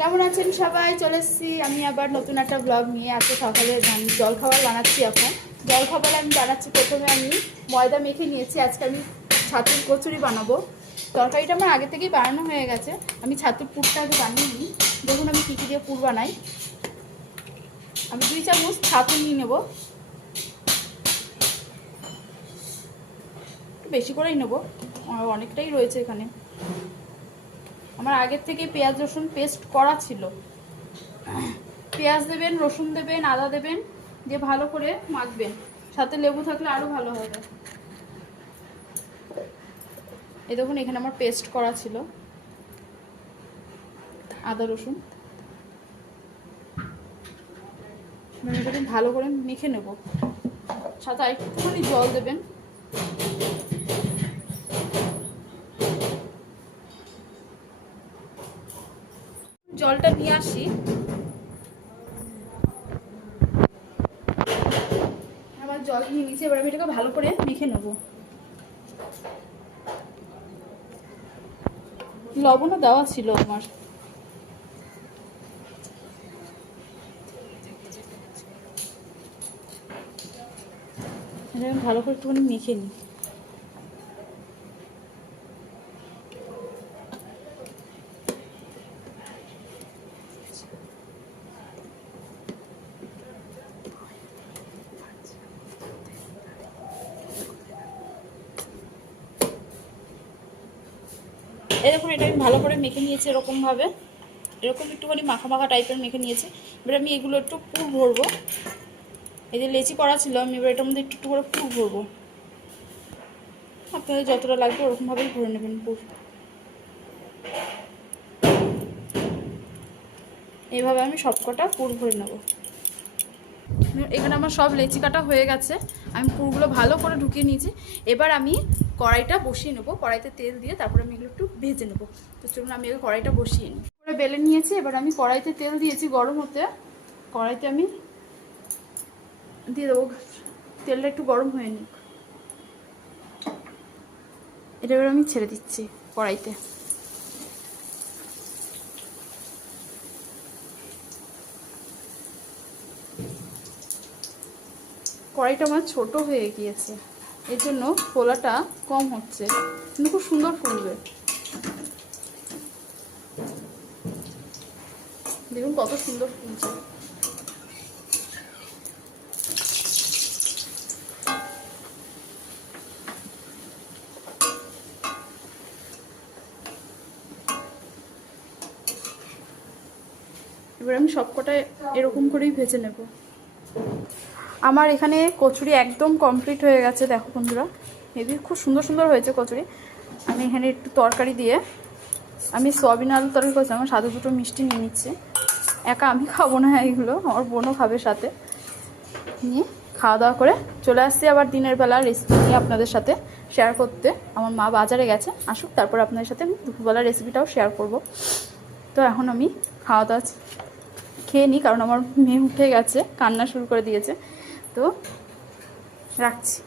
কেমন আছেন সবাই? চলে এসেছি আমি আবার নতুন একটা ব্লগ নিয়ে। আজকে সকালে জলখাবার বানাচ্ছি এখন। জলখাবার আমি বানাচ্ছি প্রথমে আমি ময়দা মেখে নিয়েছি। আজকে আমি ছাতুর কচুরি বানাবো। তরকারিটা আমার আগে থেকেই বানানো হয়ে গেছে। আমি ছাতুর পুরটা আগে বানিয়ে নিই। দেখুন আমি কী কী দিয়ে পুর বানাই। আমি দুই চামচ ছাতু নিয়ে নেব। বেশি করেই নেব। অনেকটাই রয়েছে এখানে। আমার আগের থেকে পেঁয়াজ, রসুন পেস্ট করা ছিল। পেঁয়াজ দেবেন, রসুন দেবেন, আদা দেবেন, দিয়ে ভালো করে মাখবেন। সাথে লেবু থাকলে আরও ভালো হবে। এই দেখুন, এখানে আমার পেস্ট করা ছিল। আদা, রসুন। ভালো করে মেখে নেব। সাথে আরেকটুখানি জল দেবেন। জলটা নিয়ে আসি। আবার জল নিয়ে নিয়েছি, এবার আমি এটাকে ভালো করে মেখে নেব। লবণও দেওয়া ছিল আমার। ভালো করে একটুখানি মেখে নিই। এই দেখুন, এটা আমি ভালো করে মেখে নিয়েছি এরকমভাবে। এরকম একটুখানি মাখা মাখা টাইপের মেখে নিয়েছি। এবার আমি এগুলো একটু পুর ভরবো। এই যে লেচি করা ছিল, আমি এবার এটার মধ্যে একটু একটু করে পুর ভরবো। আপনাদের যতটা লাগবে ওরকমভাবেই ভরে নেবেন পুর। এইভাবে আমি সবকটা পুর ভরে নেব। এখানে আমার সব লেচি কাটা হয়ে গেছে। আমি পুরগুলো ভালো করে ঢুকিয়ে নিয়েছি। এবার আমি কড়াইটা বসিয়ে নেব। কড়াইতে তেল দিয়ে তারপরে আমি এগুলো একটু ভেজে নেব। তো চলুন আমি আগে কড়াইটা বসিয়ে নিই। করে বেলে নিয়েছি। এবার আমি কড়াইতে তেল দিয়েছি গরম হতে। কড়াইতে আমি দিয়ে দেবো। তেলটা একটু গরম হয়ে নিক। এটা এবার আমি ছেড়ে দিচ্ছি কড়াইতে। কড়াইটা আমার ছোট হয়ে গিয়েছে। এর জন্য ফোলাটা কম হচ্ছে। কিন্তু খুব সুন্দর ফুলবে। দেখুন কত সুন্দর ফুলছে। এবার আমি সবকটায় এরকম করেই ভেজে নেব। আমার এখানে কচুরি একদম কমপ্লিট হয়ে গেছে, দেখো বন্ধুরা। হেবি খুব সুন্দর সুন্দর হয়েছে কচুরি। আমি এখানে একটু তরকারি দিয়ে, আমি সয়াবিন আলু তরকারি করছি, আমার সাথে দুটো মিষ্টি নিয়ে নিচ্ছি। একা আমি খাব না এগুলো, আমার বোনও খাবে সাথে। নিয়ে খাওয়া দাওয়া করে চলে আসছি আবার দিনের বেলা রেসিপি নিয়ে আপনাদের সাথে শেয়ার করতে। আমার মা বাজারে গেছে, আসুক, তারপর আপনাদের সাথে আমি দুপুরবেলা রেসিপিটাও শেয়ার করব। তো এখন আমি খাওয়া দাওয়া খেয়ে নিই, কারণ আমার মেয়ে উঠে গেছে, কান্না শুরু করে দিয়েছে। তো রাখছি।